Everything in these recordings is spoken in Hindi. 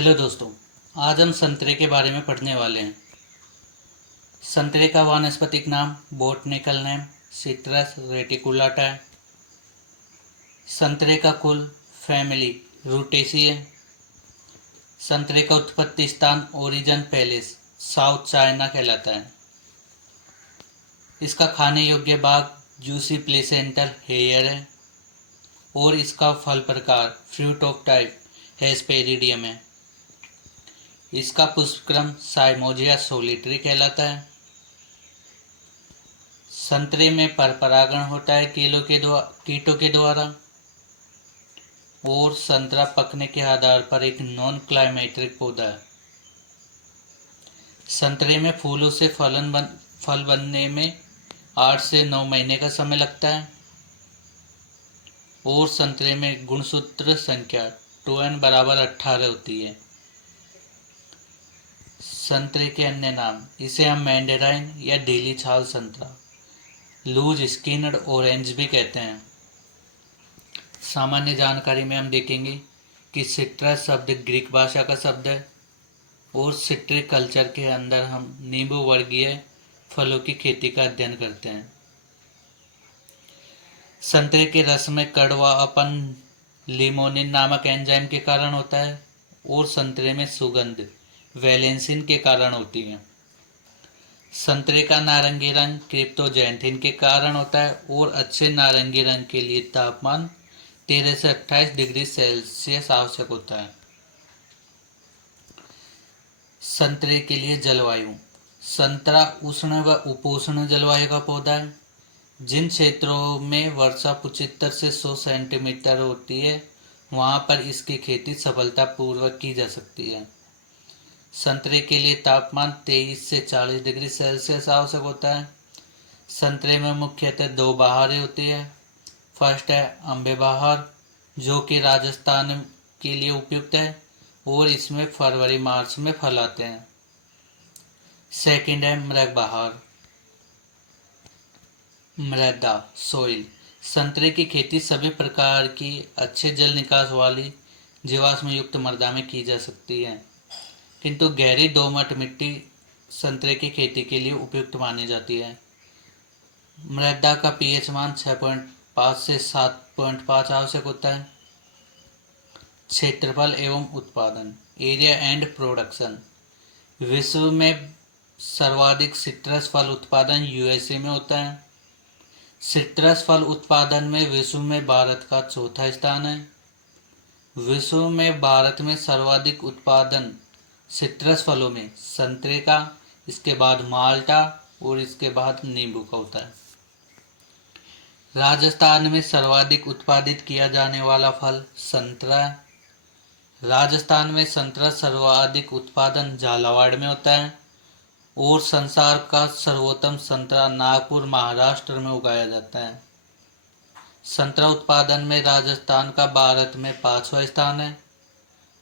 हेलो दोस्तों, आज हम संतरे के बारे में पढ़ने वाले हैं। संतरे का वानस्पतिक नाम, बोटनिकल नेम, सिट्रस रेटिकुलाटा है। संतरे का कुल, फैमिली रूटेसी है। संतरे का उत्पत्ति स्थान, ओरिजिन पैलेस, साउथ चाइना कहलाता है। इसका खाने योग्य भाग, जूसी प्लेसेंटल हेयर है और इसका फल प्रकार, फ्रूट ऑफ टाइप, हेस्पेरिडियम है। इसका पुष्पक्रम साइमोजिया सोलिटरी कहलाता है। संतरे में परपरागण होता है कीटों के द्वारा और संतरा पकने के आधार पर एक नॉन क्लाइमेट्रिक पौधा है। संतरे में फूलों से फल बनने में 8 से 9 महीने का समय लगता है और संतरे में गुणसूत्र संख्या 2n = 18 होती है। संतरे के अन्य नाम, इसे हम मैंडेराइन या ढीली छाल संतरा, लूज स्किन्ड ऑरेंज भी कहते हैं। सामान्य जानकारी में हम देखेंगे कि सिट्रस शब्द ग्रीक भाषा का शब्द है और सिट्रिक कल्चर के अंदर हम नींबू वर्गीय फलों की खेती का अध्ययन करते हैं। संतरे के रस में कड़वापन लिमोनिन नामक एंजाइम के कारण होता है और संतरे में सुगंध वैलेंसिन के कारण होती है। संतरे का नारंगी रंग क्रिप्टोजैंथिन के कारण होता है और अच्छे नारंगी रंग के लिए तापमान 13 से 28 डिग्री सेल्सियस आवश्यक होता है। संतरे के लिए जलवायु, संतरा उष्ण व उपोष्ण जलवायु का पौधा है। जिन क्षेत्रों में वर्षा 75 से 100 सेंटीमीटर होती है वहां पर इसकी खेती सफलतापूर्वक की जा सकती है। संतरे के लिए तापमान 23 से 40 डिग्री सेल्सियस आवश्यक होता है। संतरे में मुख्यतः 2 बहारें होती है। फर्स्ट है अम्बे बहार, जो कि राजस्थान के लिए उपयुक्त है और इसमें फरवरी मार्च में फल आते हैं। सेकंड है मृग बहार, मृदा सोइल। संतरे की खेती सभी प्रकार की अच्छे जल निकास वाली जीवाश्म युक्त मृदा में की जा सकती है, किंतु गहरी दोमट मिट्टी संतरे की खेती के लिए उपयुक्त मानी जाती है। मृदा का पीएच मान 6.5 से 7.5 आवश्यक होता है। क्षेत्रफल एवं उत्पादन, एरिया एंड प्रोडक्शन। विश्व में सर्वाधिक सिट्रस फल उत्पादन यूएसए में होता है। सिट्रस फल उत्पादन में विश्व में भारत का चौथा स्थान है। विश्व में भारत में सर्वाधिक उत्पादन सिट्रस फलों में संतरे का, इसके बाद माल्टा और इसके बाद नींबू का होता है। राजस्थान में सर्वाधिक उत्पादित किया जाने वाला फल संतरा है। राजस्थान में संतरा सर्वाधिक उत्पादन झालावाड़ में होता है और संसार का सर्वोत्तम संतरा नागपुर महाराष्ट्र में उगाया जाता है। संतरा उत्पादन में राजस्थान का भारत में 5वां स्थान है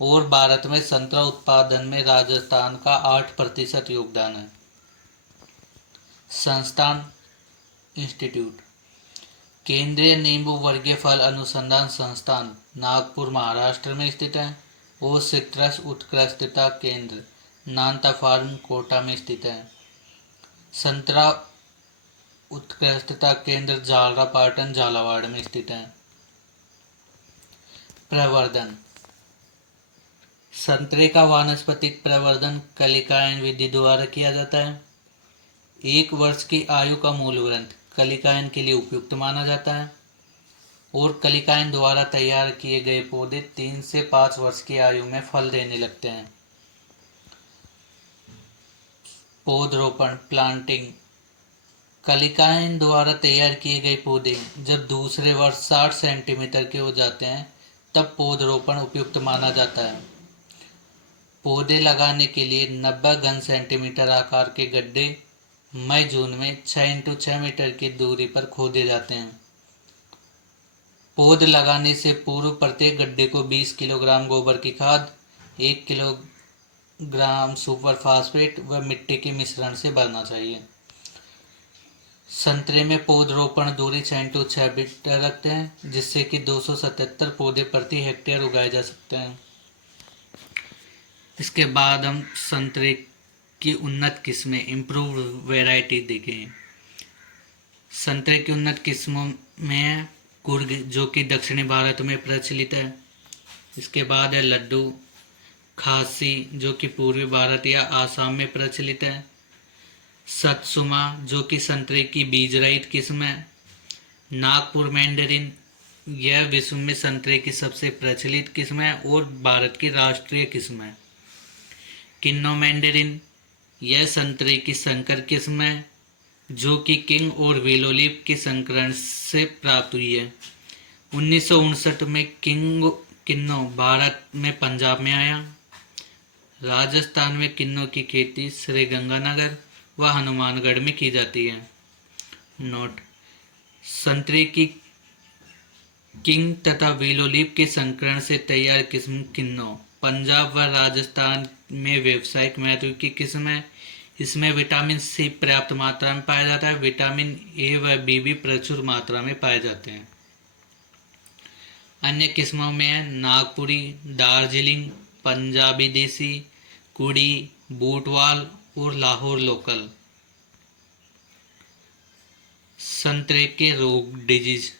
और भारत में संतरा उत्पादन में राजस्थान का 8% योगदान है। संस्थान, इंस्टीट्यूट, केंद्रीय नींबू वर्गीय फल अनुसंधान संस्थान नागपुर महाराष्ट्र में स्थित है और सिट्रस उत्कृष्टता केंद्र नांता फार्म कोटा में स्थित है। संतरा उत्कृष्टता केंद्र झालरापाटन झालावाड़ में स्थित है। प्रवर्धन, संतरे का वानस्पतिक प्रवर्धन कलिकायन विधि द्वारा किया जाता है। 1 वर्ष की आयु का मूल ग्रंथ कलिकायन के लिए उपयुक्त माना जाता है और कलिकायन द्वारा तैयार किए गए पौधे 3 से 5 वर्ष की आयु में फल देने लगते हैं। पौधरोपण, प्लांटिंग, कलिकायन द्वारा तैयार किए गए पौधे जब दूसरे वर्ष 60 सेंटीमीटर के हो जाते हैं तब पौधरोपण उपयुक्त माना जाता है। पौधे लगाने के लिए 90 घन सेंटीमीटर आकार के गड्ढे मई जून में 6x6 मीटर की दूरी पर खोदे जाते हैं। पौध लगाने से पूर्व प्रत्येक गड्ढे को 20 किलोग्राम गोबर की खाद, 1 किलोग्राम सुपर फास्फेट व मिट्टी के मिश्रण से भरना चाहिए। संतरे में पौधरोपण दूरी 6x6 मीटर रखते हैं, जिससे कि 277 पौधे प्रति हेक्टेयर उगाए जा सकते हैं। इसके बाद हम संतरे की उन्नत किस्में इम्प्रूव वैरायटी देखें। संतरे की उन्नत किस्मों में है कुर्ग, जो कि दक्षिणी भारत में प्रचलित है। इसके बाद है लड्डू, खासी, जो कि पूर्वी भारत या आसाम में प्रचलित है। सत्सुमा, जो कि संतरे की बीज रहित किस्म है। नागपुर मैंडरिन, यह विश्व में संतरे की सबसे प्रचलित किस्म है और भारत की राष्ट्रीय किस्म है। किन्नो मैंडरिन, यह संतरे की संकर किस्म है जो कि किंग और विलोलिप के संकरण से प्राप्त हुई है। 1959 में किन्नो भारत में पंजाब में आया। राजस्थान में किन्नो की खेती श्री गंगानगर व हनुमानगढ़ में की जाती है। नोट: संतरे की किंग तथा विलोलिप के संकरण से तैयार किस्म किन्नो पंजाब व राजस्थान में व्यावसायिक महत्व की किस्म है। इसमें विटामिन सी पर्याप्त मात्रा में पाया जाता है। विटामिन ए व बी भी प्रचुर मात्रा में पाए जाते हैं। अन्य किस्मों में है नागपुरी, दार्जिलिंग, पंजाबी देसी, कुड़ी, बूटवाल और लाहौर लोकल। संतरे के रोग डिजीज।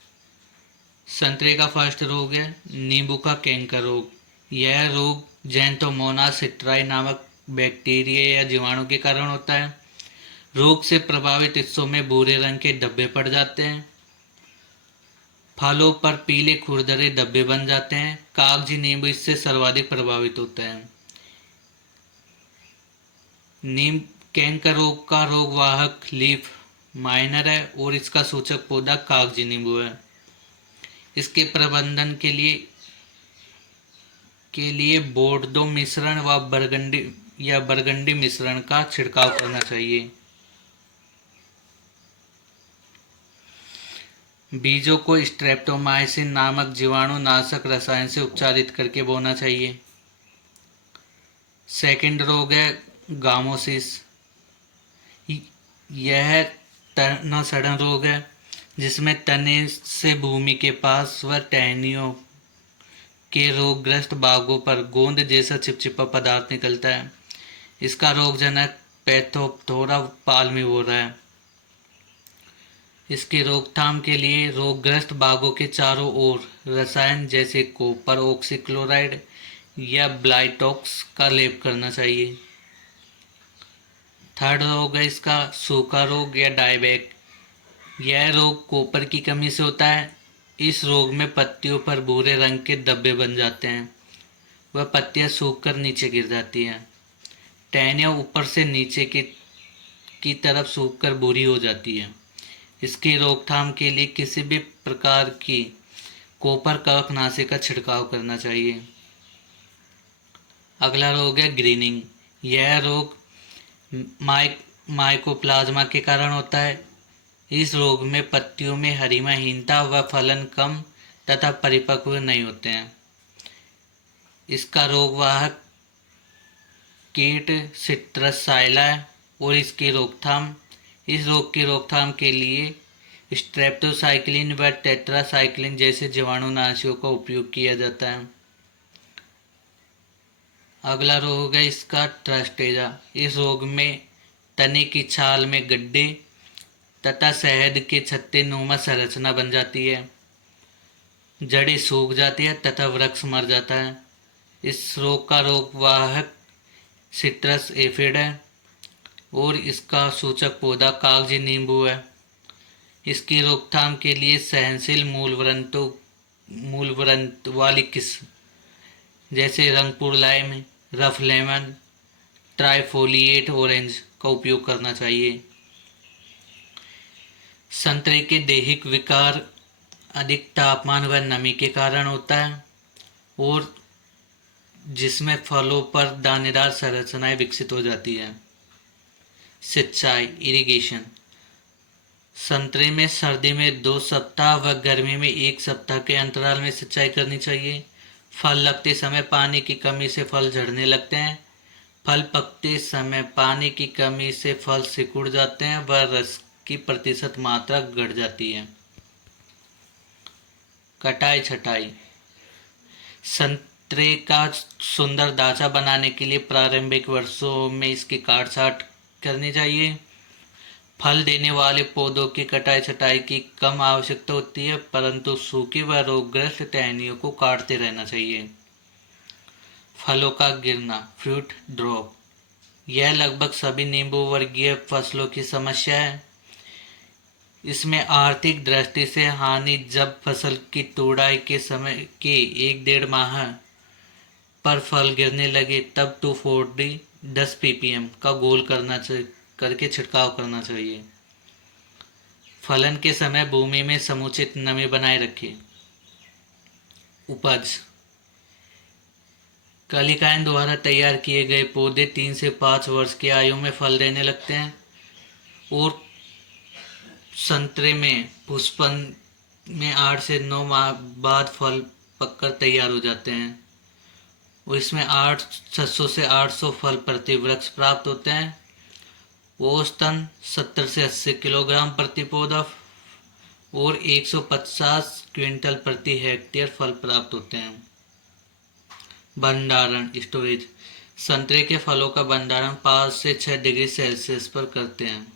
संतरे का फर्स्ट रोग है नींबू का कैंकर रोग। यह रोग ज़ैंथोमोनास सिट्राई नामक बैक्टीरिया या जीवाणु के कारण होता है। रोग से प्रभावित हिस्सों में भूरे रंग के धब्बे पड़ जाते हैं। फलों पर पीले खुरदरे धब्बे बन जाते हैं। कागजी नींबू इससे सर्वाधिक प्रभावित होता है। नीम कैंकर रोग का रोगवाहक लीफ माइनर है और इसका सूचक पौधा कागजी नींबू है। इसके प्रबंधन के लिए बोर्डो मिश्रण व बरगंडी मिश्रण का छिड़काव करना चाहिए। बीजों को स्ट्रेप्टोमाइसिन नामक जीवाणु नाशक रसायन से उपचारित करके बोना चाहिए। सेकंड रोग है गामोसिस। यह तना सड़न रोग है जिसमें तने से भूमि के पास व टहनियों के रोगग्रस्त भागों पर गोंद जैसा चिपचिपा पदार्थ निकलता है। इसका रोगजनक पैथोप्थोरा पाल्मिवोरा है। इसकी रोकथाम के लिए रोगग्रस्त भागों के चारों ओर रसायन जैसे कॉपर ऑक्सीक्लोराइड या ब्लाइटॉक्स का लेप करना चाहिए। थर्ड रोग है इसका सूखा रोग या डायबैक। यह रोग कॉपर की कमी से होता है। इस रोग में पत्तियों पर भूरे रंग के धब्बे बन जाते हैं वह पत्तियां सूखकर नीचे गिर जाती हैं। टहनियाँ ऊपर से नीचे की तरफ सूखकर भूरी हो जाती है। इसकी रोकथाम के लिए किसी भी प्रकार की कॉपर कवकनाशी का छिड़काव करना चाहिए। अगला रोग है ग्रीनिंग। यह रोग माइकोप्लाज्मा के कारण होता है। इस रोग में पत्तियों में हरिमाहीनता व फलन कम तथा परिपक्व नहीं होते हैं। इसका रोगवाहक कीट सिट्रस साइला है और इस रोग की रोकथाम के लिए स्ट्रेप्टोसाइक्लिन व टेट्रासाइक्लिन जैसे जीवाणुनाशियों का उपयोग किया जाता है। अगला रोग है इसका ट्रस्टेजा। इस रोग में तने की छाल में गड्ढे तथा शहद के छत्ते नुमा संरचना बन जाती है। जड़ें सूख जाती है तथा वृक्ष मर जाता है। इस रोग का रोगवाहक सिट्रस एफिड है और इसका सूचक पौधा कागजी नींबू है। इसकी रोकथाम के लिए सहनशील मूलव्रंत वाली किस्म जैसे Rangpur lime, rough lemon, trifoliate orange का उपयोग करना चाहिए। संतरे के दैहिक विकार अधिक तापमान व नमी के कारण होता है और जिसमें फलों पर दानेदार संरचनाएं विकसित हो जाती है। सिंचाई इरिगेशन। संतरे में सर्दी में 2 सप्ताह व गर्मी में 1 सप्ताह के अंतराल में सिंचाई करनी चाहिए। फल लगते समय पानी की कमी से फल झड़ने लगते हैं। फल पकते समय पानी की कमी से फल सिकुड़ जाते हैं व रस की प्रतिशत मात्रा घट जाती है। कटाई छटाई। संतरे का सुंदर दाचा बनाने के लिए प्रारंभिक वर्षों में इसकी काट छांट करनी चाहिए। फल देने वाले पौधों की कटाई छटाई की कम आवश्यकता होती है, परंतु सूखी व रोगग्रस्त टहनियों को काटते रहना चाहिए। फलों का गिरना, फ्रूट ड्रॉप, यह लगभग सभी नींबू वर्गीय फसलों की समस्या है। इसमें आर्थिक दृष्टि से हानि जब फसल की तुड़ाई के समय के 1-1.5 माह पर फल गिरने लगे तब 240 10 ppm का घोल करके छिड़काव करना चाहिए। फलन के समय भूमि में समुचित नमी बनाए रखें। उपज, कलिकाएं द्वारा तैयार किए गए पौधे 3 से 5 वर्ष की आयु में फल देने लगते हैं और संतरे में पुष्पन में 8 से 9 माह बाद फल पककर तैयार हो जाते हैं और इसमें 600 से 800 फल प्रति वृक्ष प्राप्त होते हैं। औसतन 70 से 80 किलोग्राम प्रति पौधा और 150 क्विंटल प्रति हेक्टेयर फल प्राप्त होते हैं। भंडारण, स्टोरेज, संतरे के फलों का भंडारण 5 से 6 डिग्री सेल्सियस पर करते हैं।